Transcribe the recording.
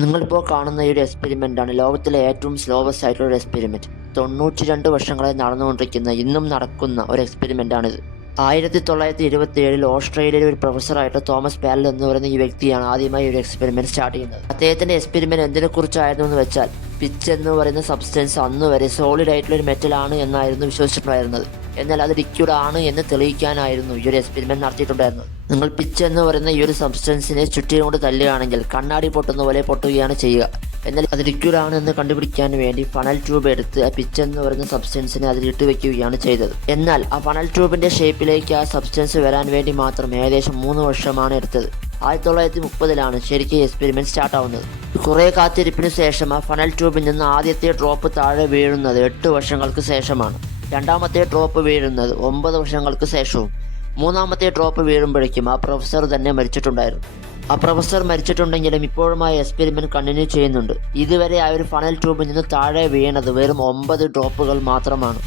നിങ്ങളിപ്പോൾ കാണുന്ന ഈ ഒരു എക്സ്പെരിമെൻ്റാണ് ലോകത്തിലെ ഏറ്റവും സ്ലോവസ്റ്റ് ആയിട്ടുള്ള ഒരു എക്സ്പെരിമെൻറ്റ്. 92 വർഷങ്ങളായി നടന്നുകൊണ്ടിരിക്കുന്ന ഇന്നും നടക്കുന്ന ഒരു എക്സ്പെരിമെൻ്റാണിത്. 1927 ഓസ്ട്രേലിയയിലെ ഒരു പ്രൊഫസറായിട്ട് തോമസ് പാരൽ എന്ന് പറയുന്ന ഈ വ്യക്തിയാണ് ആദ്യമായി ഒരു എക്സ്പെരിമെൻറ്റ് സ്റ്റാർട്ട് ചെയ്യുന്നത്. അദ്ദേഹത്തിൻ്റെ എക്സ്പെരിമെൻറ്റ് എന്തിനെക്കുറിച്ചായിരുന്നു എന്ന് വെച്ചാൽ, പിച്ച് എന്ന് പറയുന്ന സബ്സ്റ്റൻസ് അന്ന് വരെ സോളിഡ് ആയിട്ടുള്ള ഒരു മെറ്റലാണ് എന്നായിരുന്നു വിശ്വസിച്ചിട്ടുണ്ടായിരുന്നത്. എന്നാൽ അത് ലിക്വിഡ് ആണ് എന്ന് തെളിയിക്കാനായിരുന്നു ഈ ഒരു എക്സ്പെരിമെൻറ്റ് നടത്തിയിട്ടുണ്ടായിരുന്നത്. നിങ്ങൾ പിച്ച് എന്ന് പറയുന്ന ഈ ഒരു സബ്സ്റ്റൻസിനെ ചുറ്റിനും കൊണ്ട് തല്ലുകയാണെങ്കിൽ കണ്ണാടി പൊട്ടുന്ന പോലെ പൊട്ടുകയാണ് ചെയ്യുക. എന്നാൽ അത് ലിക്വിഡ് ആണ് എന്ന് കണ്ടുപിടിക്കാൻ വേണ്ടി ഫണൽ ട്യൂബ് എടുത്ത് ആ പിച്ച് എന്ന് പറയുന്ന സബ്സ്റ്റൻസിനെ അതിലിട്ട് വെക്കുകയാണ് ചെയ്തത്. എന്നാൽ ആ ഫണൽ ട്യൂബിൻ്റെ ഷേപ്പിലേക്ക് ആ സബ്സ്റ്റൻസ് വരാൻ വേണ്ടി മാത്രം ഏകദേശം 3 വർഷമാണ് എടുത്തത്. 1930 ശരിക്കും എക്സ്പെരിമെൻറ്റ് സ്റ്റാർട്ട് ആവുന്നത്. കുറേ കാത്തിരിപ്പിന് ശേഷം ആ ഫണൽ ട്യൂബിൽ നിന്ന് ആദ്യത്തെ ഡ്രോപ്പ് താഴെ വീഴുന്നത് 8 വർഷങ്ങൾക്ക് ശേഷമാണ്. രണ്ടാമത്തെ ഡ്രോപ്പ് വീഴുന്നത് 9 വർഷങ്ങൾക്ക് ശേഷവും. മൂന്നാമത്തെ ഡ്രോപ്പ് വീഴുമ്പോഴേക്കും ആ പ്രൊഫസർ തന്നെ മരിച്ചിട്ടുണ്ടായിരുന്നു. ആ പ്രൊഫസർ മരിച്ചിട്ടുണ്ടെങ്കിലും ഇപ്പോഴും ആ എക്സ്പെരിമെൻറ്റ് കണ്ടിന്യൂ ചെയ്യുന്നുണ്ട്. ഇതുവരെ ആ ഒരു ഫണൽ ട്യൂബിൽ നിന്ന് താഴെ വീണത് വെറും 9 ഡ്രോപ്പുകൾ മാത്രമാണ്.